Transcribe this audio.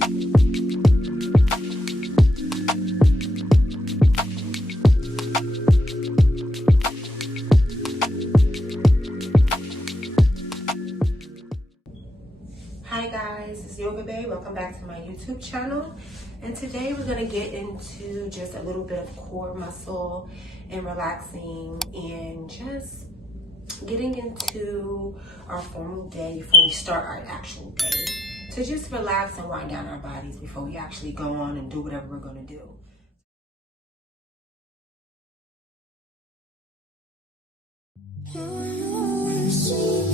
Hi guys, it's Yoga Bae. Welcome back to my YouTube channel. And today we're going to get into just a little bit of core muscle and relaxing and just getting into our formal day before we start our actual day. To just relax and wind down our bodies before we actually go on and do whatever we're going to do. I always see